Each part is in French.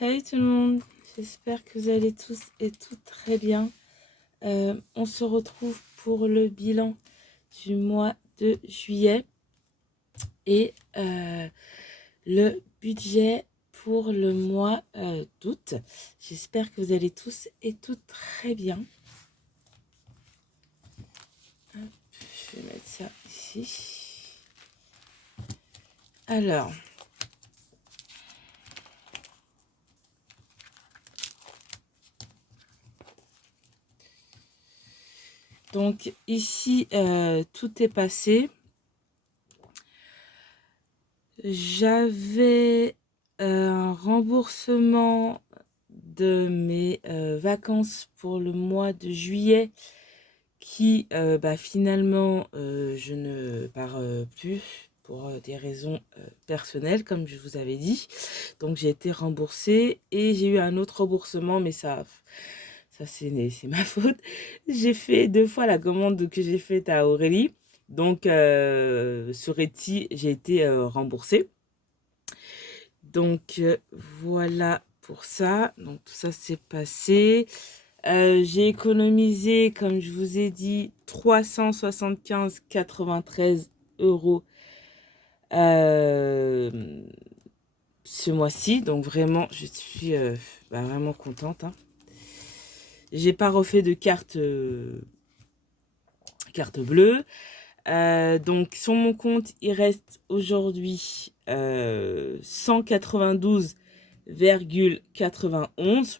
Hey tout le monde, j'espère que vous allez tous et toutes très bien. On se retrouve pour le bilan du mois de juillet et le budget pour le mois d'août. J'espère que vous allez tous et toutes très bien. Hop, je vais mettre ça ici. Alors, donc ici, tout est passé. J'avais un remboursement de mes vacances pour le mois de juillet qui finalement je ne pars plus pour des raisons personnelles comme je vous avais dit. Donc j'ai été remboursée et j'ai eu un autre remboursement, mais ça c'est ma faute. J'ai fait 2 fois la commande que j'ai faite à Aurélie. Donc sur Etsy, j'ai été remboursée. Donc voilà pour ça. Donc tout ça s'est passé. J'ai économisé, comme je vous ai dit, 375,93 euros ce mois-ci. Donc vraiment, je suis vraiment contente, hein. J'ai pas refait de carte bleue. Donc sur mon compte, il reste aujourd'hui 192,91.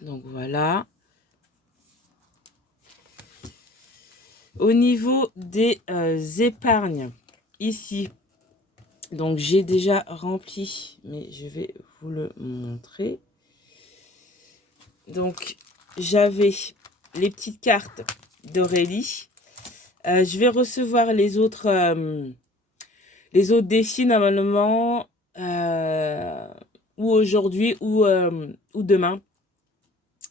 Donc voilà. Au niveau des épargnes, ici, donc j'ai déjà rempli, mais je vais vous le montrer. Donc j'avais les petites cartes d'Aurélie. Je vais recevoir les autres défis normalement ou aujourd'hui ou demain.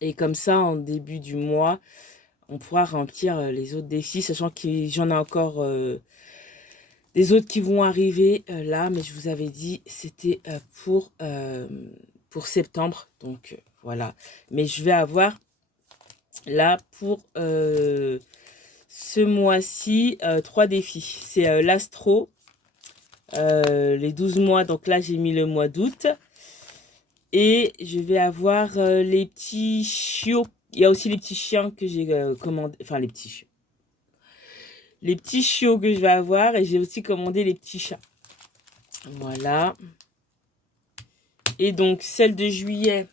Et comme ça, en début du mois, on pourra remplir les autres défis, sachant que j'en ai encore des autres qui vont arriver là, mais je vous avais dit, c'était pour septembre. Donc voilà. Mais je vais avoir là pour ce mois-ci 3 défis. C'est l'astro, les 12 mois. Donc là, j'ai mis le mois d'août. Et je vais avoir les petits chiots. Il y a aussi les petits chiens que j'ai commandé. Enfin, les petits chiots. Les petits chiots que je vais avoir. Et j'ai aussi commandé les petits chats. Voilà. Et donc, celle de juillet,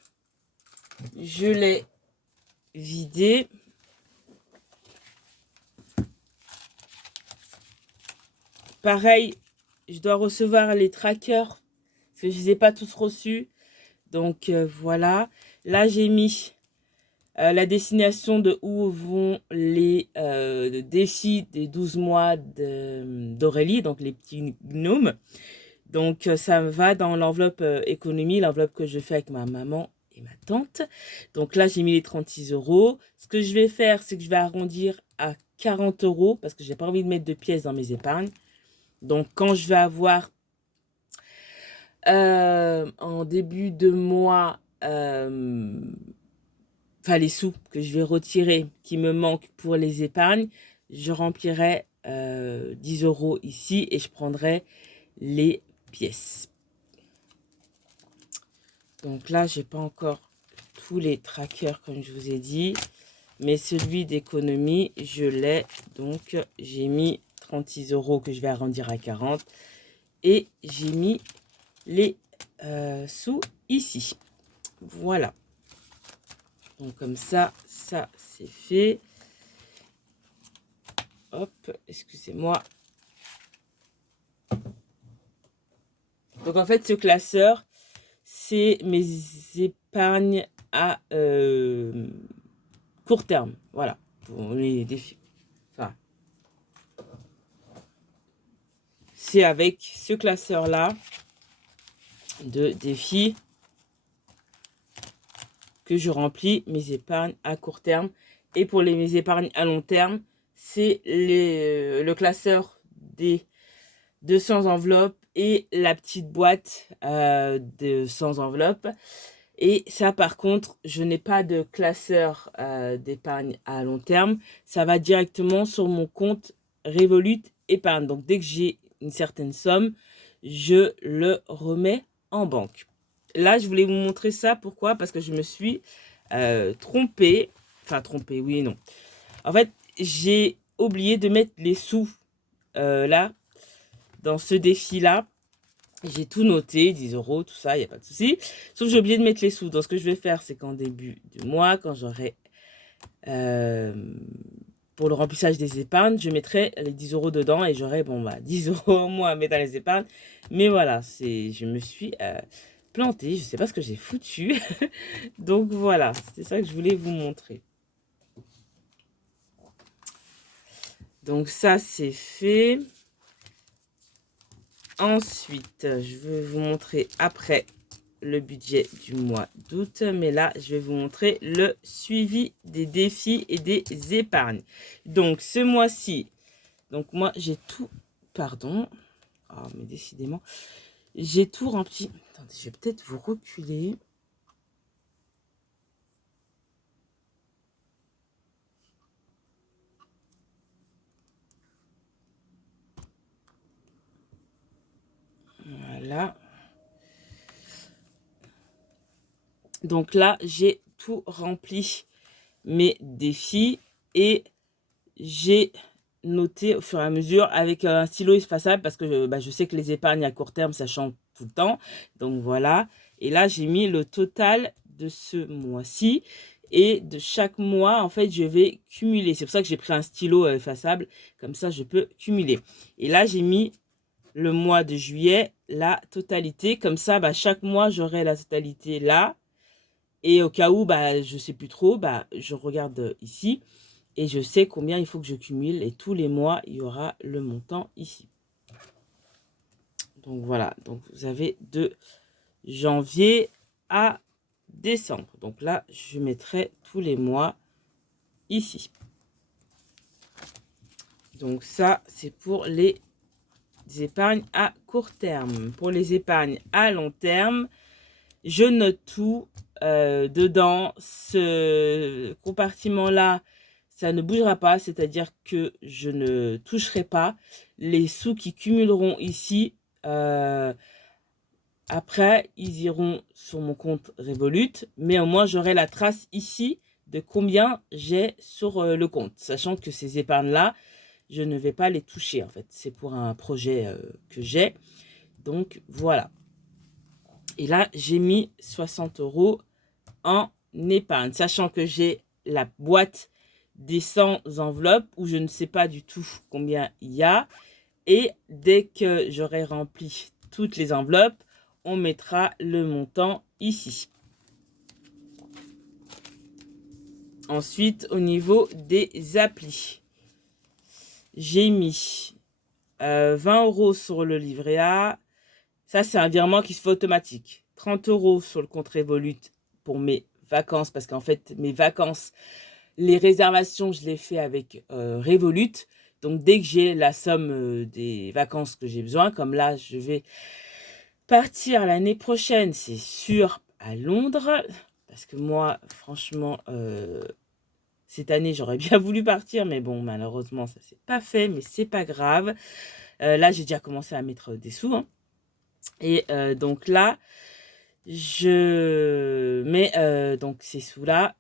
je l'ai vidée. Pareil, je dois recevoir les trackers. Parce que je ne les ai pas tous reçus. Donc, voilà. Là, j'ai mis la destination de où vont les défis des 12 mois d'Aurélie, donc les petits gnomes. Donc ça va dans l'enveloppe économie, l'enveloppe que je fais avec ma maman et ma tante. Donc là, j'ai mis les 36 euros. Ce que je vais faire, c'est que je vais arrondir à 40 euros parce que j'ai pas envie de mettre de pièces dans mes épargnes. Donc quand je vais avoir en début de mois les sous que je vais retirer qui me manquent pour les épargnes, je remplirai 10 euros ici et je prendrai les pièces. Donc là, j'ai pas encore tous les trackers comme je vous ai dit, mais celui d'économie, je l'ai. Donc j'ai mis 36 euros que je vais arrondir à 40 et j'ai mis les sous ici. Voilà. Donc comme ça c'est fait. Hop, excusez-moi. Donc en fait, ce classeur, c'est mes épargnes à court terme. Voilà, pour les défis. Enfin, c'est avec ce classeur-là de défis que je remplis mes épargnes à court terme. Et pour mes épargnes à long terme, c'est le classeur des 200 enveloppes et la petite boîte sans enveloppe. Et ça, par contre, je n'ai pas de classeur d'épargne à long terme. Ça va directement sur mon compte Revolut épargne. Donc, dès que j'ai une certaine somme, je le remets en banque. Là, je voulais vous montrer ça. Pourquoi? Parce que je me suis trompée. Enfin, trompée, oui et non. En fait, j'ai oublié de mettre les sous là, dans ce défi-là. J'ai tout noté, 10 euros, tout ça, il n'y a pas de souci. Sauf que j'ai oublié de mettre les sous. Donc, ce que je vais faire, c'est qu'en début du mois, quand j'aurai pour le remplissage des épargnes, je mettrai les 10 euros dedans et j'aurai, bon, bah, 10 euros en moins à mettre dans les épargnes. Mais voilà, je me suis plantée. Je ne sais pas ce que j'ai foutu. Donc, voilà, c'est ça que je voulais vous montrer. Donc, ça, c'est fait. Ensuite, je vais vous montrer après le budget du mois d'août. Mais là, je vais vous montrer le suivi des défis et des épargnes. Donc, ce mois-ci, donc moi, j'ai tout... Pardon. Oh, mais décidément, j'ai tout rempli. Attendez, je vais peut-être vous reculer. Voilà. Donc là, j'ai tout rempli mes défis et j'ai noté au fur et à mesure avec un stylo effaçable parce que je sais que les épargnes à court terme, ça change tout le temps. Donc voilà. Et là, j'ai mis le total de ce mois-ci. Et de chaque mois, en fait, je vais cumuler. C'est pour ça que j'ai pris un stylo effaçable. Comme ça, je peux cumuler. Et là, j'ai mis le mois de juillet, la totalité. Comme ça, chaque mois, j'aurai la totalité là. Et au cas où, je ne sais plus trop, je regarde ici. Et je sais combien il faut que je cumule. Et tous les mois, il y aura le montant ici. Donc voilà. Donc vous avez de janvier à décembre. Donc là, je mettrai tous les mois ici. Donc ça, c'est pour les épargnes à court terme. Pour les épargnes à long terme, je note tout dedans. Ce compartiment-là, ça ne bougera pas, c'est-à-dire que je ne toucherai pas les sous qui cumuleront ici. Après, ils iront sur mon compte Revolut, mais au moins j'aurai la trace ici de combien j'ai sur le compte, sachant que ces épargnes-là, je ne vais pas les toucher en fait. C'est pour un projet que j'ai. Donc voilà. Et là, j'ai mis 60 euros en épargne, sachant que j'ai la boîte des 100 enveloppes où je ne sais pas du tout combien il y a. Et dès que j'aurai rempli toutes les enveloppes, on mettra le montant ici. Ensuite, au niveau des applis, j'ai mis 20 euros sur le livret A. Ça, c'est un virement qui se fait automatique. 30 euros sur le compte Revolut pour mes vacances, parce qu'en fait, mes vacances, les réservations, je les fais avec Revolut. Donc, dès que j'ai la somme des vacances que j'ai besoin, comme là, je vais partir l'année prochaine, c'est sûr, à Londres. Parce que moi, franchement, cette année, j'aurais bien voulu partir. Mais bon, malheureusement, ça ne s'est pas fait. Mais c'est pas grave. Là, j'ai déjà commencé à mettre des sous. Hein. Et donc là, je mets donc ces sous-là.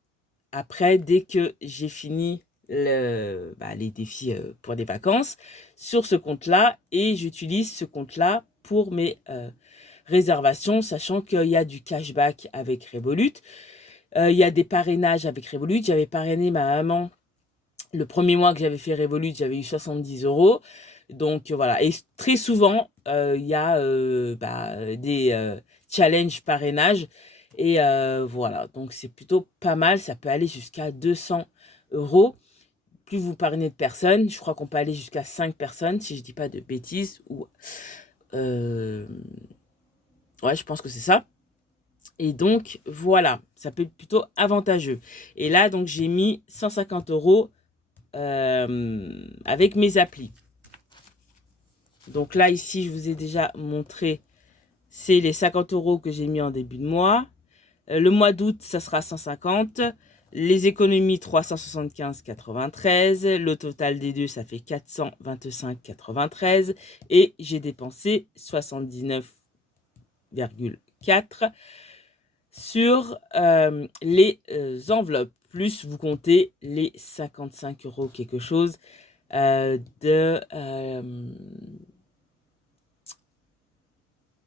Après, dès que j'ai fini les défis pour des vacances, sur ce compte-là, et j'utilise ce compte-là pour mes réservations, sachant qu'il y a du cashback avec Revolut. Il y a des parrainages avec Revolut. J'avais parrainé ma maman le premier mois que j'avais fait Revolut, j'avais eu 70 euros. Donc voilà, et très souvent, il y a des challenges parrainage. Et voilà, donc c'est plutôt pas mal. Ça peut aller jusqu'à 200 euros. Plus vous parrainez de personnes, je crois qu'on peut aller jusqu'à 5 personnes, si je dis pas de bêtises. Ou ouais, je pense que c'est ça. Et donc, voilà, ça peut être plutôt avantageux. Et là, donc, j'ai mis 150 € avec mes applis. Donc là, ici, je vous ai déjà montré, c'est les 50 € que j'ai mis en début de mois. Le mois d'août, ça sera 150. Les économies, 375,93. Le total des deux, ça fait 425,93. Et j'ai dépensé 79,4 sur les enveloppes. Plus, vous comptez les 55 € quelque chose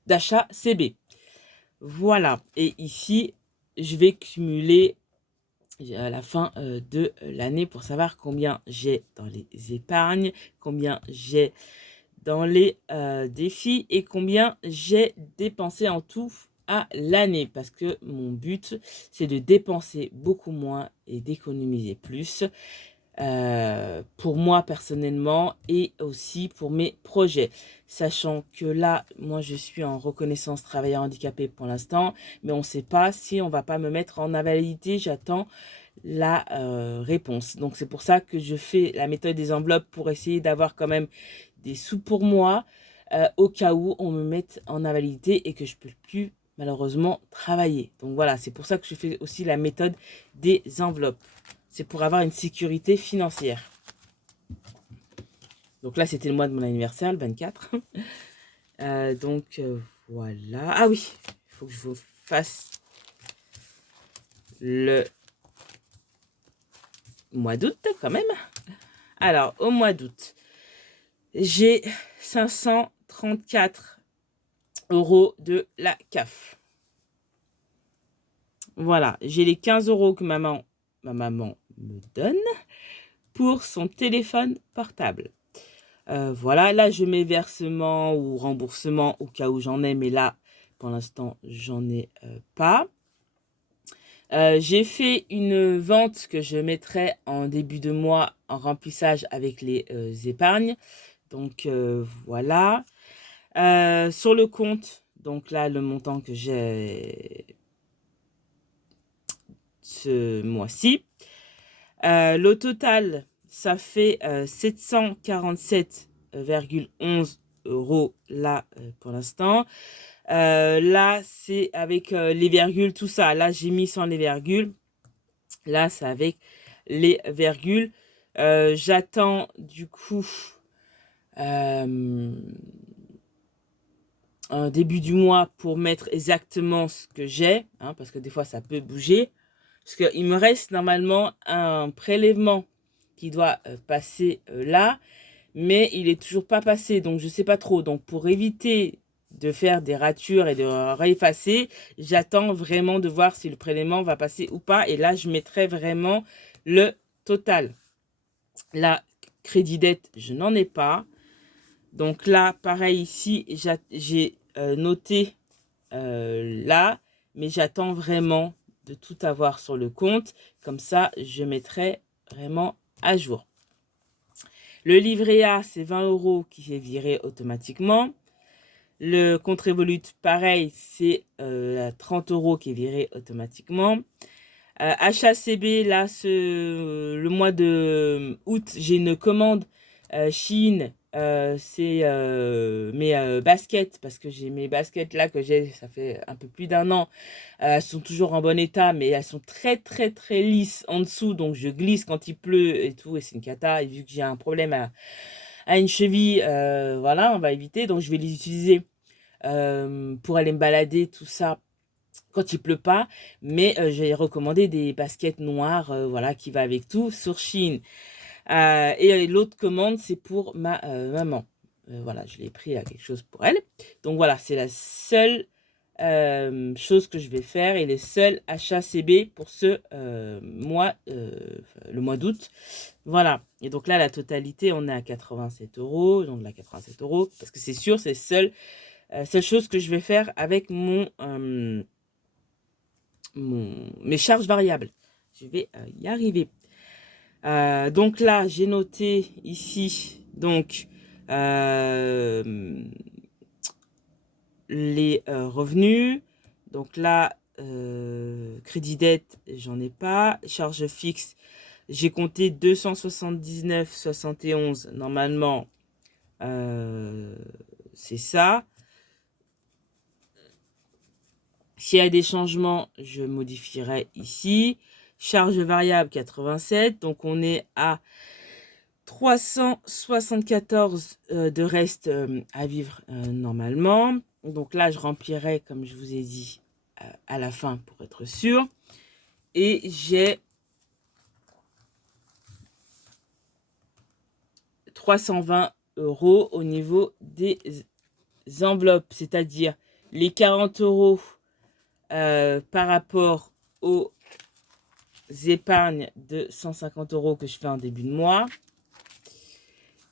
d'achat CB. Voilà. Et ici, je vais cumuler à la fin de l'année pour savoir combien j'ai dans les épargnes, combien j'ai dans les défis et combien j'ai dépensé en tout à l'année. Parce que mon but, c'est de dépenser beaucoup moins et d'économiser plus. Pour moi personnellement et aussi pour mes projets. Sachant que là, moi je suis en reconnaissance travailleur handicapé pour l'instant, mais on ne sait pas si on va pas me mettre en invalidité. J'attends la réponse. Donc c'est pour ça que je fais la méthode des enveloppes pour essayer d'avoir quand même des sous pour moi au cas où on me mette en invalidité et que je ne peux plus malheureusement travailler. Donc voilà, c'est pour ça que je fais aussi la méthode des enveloppes. C'est pour avoir une sécurité financière. Donc là, c'était le mois de mon anniversaire, le 24. Voilà. Ah oui, il faut que je vous fasse le mois d'août quand même. Alors, au mois d'août, j'ai 534 € de la CAF. Voilà, j'ai les 15 € que ma maman me donne pour son téléphone portable. Voilà, là je mets versement ou remboursement au cas où j'en ai, mais là pour l'instant j'en ai pas. J'ai fait une vente que je mettrai en début de mois en remplissage avec les épargnes. Donc voilà. Sur le compte, donc là le montant que j'ai ce mois-ci. Le total, ça fait 747,11 € là pour l'instant. Là, c'est avec les virgules, tout ça. Là, j'ai mis sans les virgules. Là, c'est avec les virgules. J'attends du coup un début du mois pour mettre exactement ce que j'ai, hein, parce que des fois, ça peut bouger. Parce qu'il me reste normalement un prélèvement qui doit passer là, mais il est toujours pas passé, donc je sais pas trop. Donc pour éviter de faire des ratures et de réeffacer, j'attends vraiment de voir si le prélèvement va passer ou pas. Et là, je mettrai vraiment le total. La crédit dette, je n'en ai pas. Donc là, pareil ici, j'ai noté là, mais j'attends vraiment de tout avoir sur le compte. Comme ça, je mettrai vraiment à jour. Le livret A, c'est 20 € qui est viré automatiquement. Le compte Revolut, pareil, c'est 30 € qui est viré automatiquement. HACB, là, le mois de août, j'ai une commande Shein. C'est mes baskets, parce que j'ai mes baskets là que j'ai, ça fait un peu plus d'1 an. Elles sont toujours en bon état, mais elles sont très très très lisses en dessous, donc je glisse quand il pleut et tout, et c'est une cata. Et vu que j'ai un problème à une cheville, voilà, on va éviter. Donc je vais les utiliser pour aller me balader, tout ça, quand il pleut pas. Mais j'ai recommandé des baskets noires, voilà, qui va avec tout, sur Shein. Et l'autre commande, c'est pour ma maman. Voilà, je l'ai pris à quelque chose pour elle. Donc voilà, c'est la seule chose que je vais faire et les seuls achats CB pour ce mois, le mois d'août. Voilà. Et donc là, la totalité, on est à 87 €. Donc là, 87 €, parce que c'est sûr, c'est seule chose que je vais faire avec mes charges variables. Je vais y arriver. Donc là, j'ai noté ici donc les revenus. Donc là, crédit dette, j'en ai pas. Charge fixe, j'ai compté 279,71 normalement. C'est ça. S'il y a des changements, je modifierai ici. Charge variable 87. Donc, on est à 374 de reste à vivre normalement. Donc là, je remplirai, comme je vous ai dit, à la fin pour être sûr. Et j'ai 320 € au niveau des enveloppes, c'est-à-dire les 40 € par rapport aux épargnes de 150 € que je fais en début de mois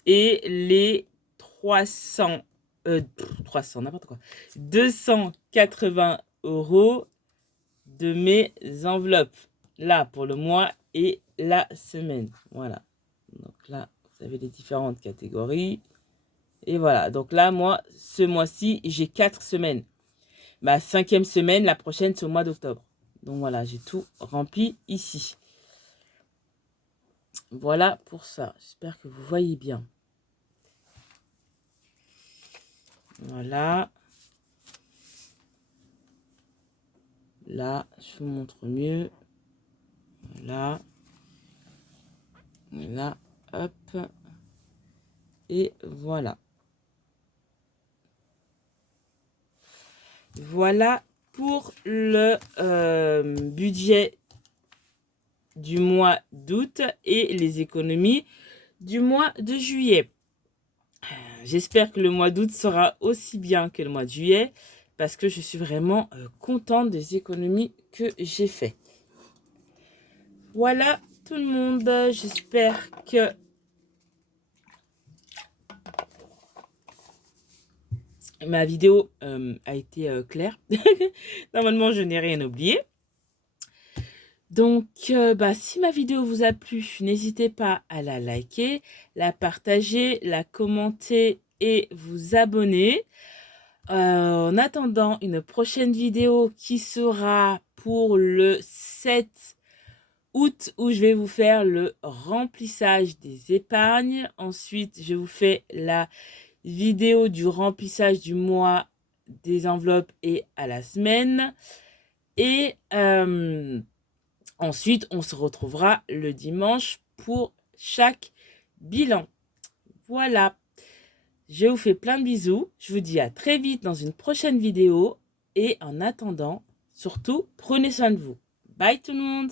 et les 300 n'importe quoi, 280 € de mes enveloppes là pour le mois et la semaine. Voilà, donc là vous avez les différentes catégories et voilà. Donc là, moi, ce mois-ci, j'ai 4 semaines. Ma 5e semaine, la prochaine, c'est au mois d'octobre. Donc voilà, j'ai tout rempli ici. Voilà pour ça. J'espère que vous voyez bien. Voilà. Là, je vous montre mieux. Voilà. Là, hop. Et voilà. Voilà pour le budget du mois d'août et les économies du mois de juillet. J'espère que le mois d'août sera aussi bien que le mois de juillet parce que je suis vraiment contente des économies que j'ai fait. Voilà tout le monde, j'espère que ma vidéo a été claire. Normalement, je n'ai rien oublié. Donc, si ma vidéo vous a plu, n'hésitez pas à la liker, la partager, la commenter et vous abonner. En attendant une prochaine vidéo qui sera pour le 7 août où je vais vous faire le remplissage des épargnes. Ensuite, je vous fais la vidéo du remplissage du mois des enveloppes et à la semaine. Et ensuite, on se retrouvera le dimanche pour chaque bilan. Voilà. Je vous fais plein de bisous. Je vous dis à très vite dans une prochaine vidéo. Et en attendant, surtout, prenez soin de vous. Bye tout le monde!